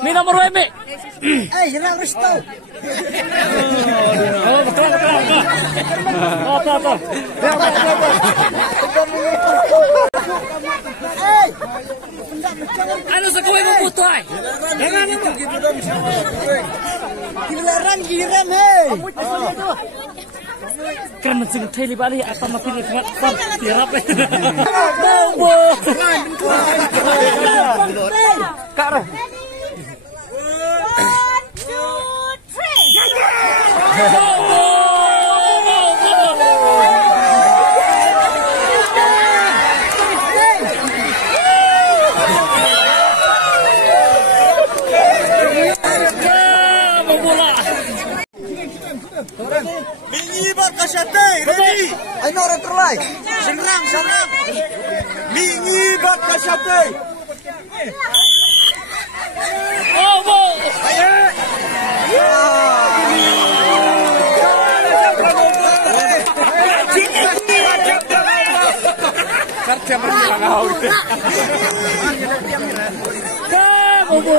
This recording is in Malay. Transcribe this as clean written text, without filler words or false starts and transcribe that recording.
Ini nomor WB. Hilang restu. Oh, betul. Ano sa kuwi mo puto ay? Giliran hei. Kan mencing teli balik apa mati dengan pam tiarap. Kak. 1, 2, 3. Mingibat kasyate, ready. Ay no retrolay. Senrang. Mingibat kasyate. Oh, wow. Ayo. Kamu